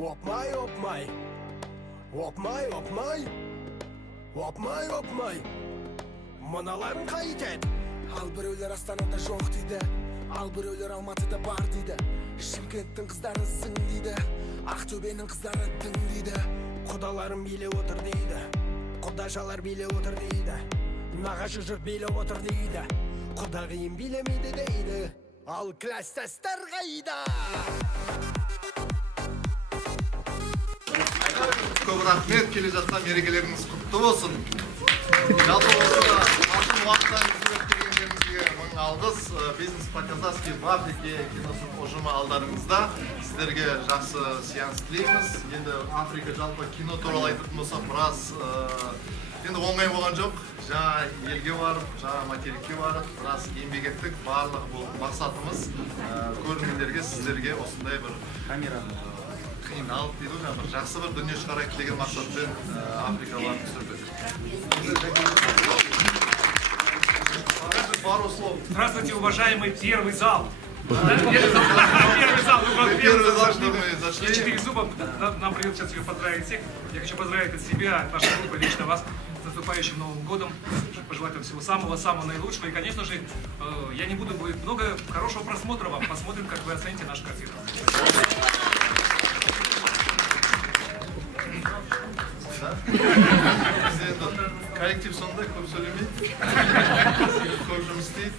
Опмай, опмай, опмай, опмай, опмай, опмай. Мыналарың қайтеді. Ал біреулер Астанада жоқ дейді, ал біреулер Алматыда бар дейді. Шымкенттің қыздары зың дейді, Ақтөбенің қыздары тың дейді. Құдаларым билеп отыр дейді, құдашалар билеп отыр дейді, нағашы жұрт билеп отыр дейді, құдағиым билемейді дейді. Ал класстастар қайда? Көп рахмет, келе жатқан мерекелеріңіз құтты болсын. Жалпы осы алтын уақыттарыңызды өткергендеріңізге мың алғыс. Бизнес по-казахски в Африке киносын ұжымы алдарыңызда. Сіздерге жақсы сеанс тілейміз. Енді Африка жалпы кино туралы айтатын болсақ, біраз енді оңай болған жоқ. Жаңа елге барып, жаңа материкке барып, біраз еңбек еттік. Барлығы бұл мақсатымыз көрермендерге, сіздерге осындай бір қиналып дейді ғой, бір жақсы бір дүние шығарайық деген мақсатпен Африкаға түсірдік. Пару слов. Здравствуйте, уважаемый первый зал. Первый зал, Первый зал, что мы зашли. 4 зуба, нам придется сейчас ее поздравить всех. Я хочу поздравить от себя, от нашей группы, лично вас, с наступающим Новым годом. Пожелать вам всего самого-самого наилучшего. И, конечно же, я не буду говорить много, хорошего просмотра вам. Посмотрим, как вы оцените нашу картину. Коллектив сондай, көп сөйлемейді, көп жұмыс істейді.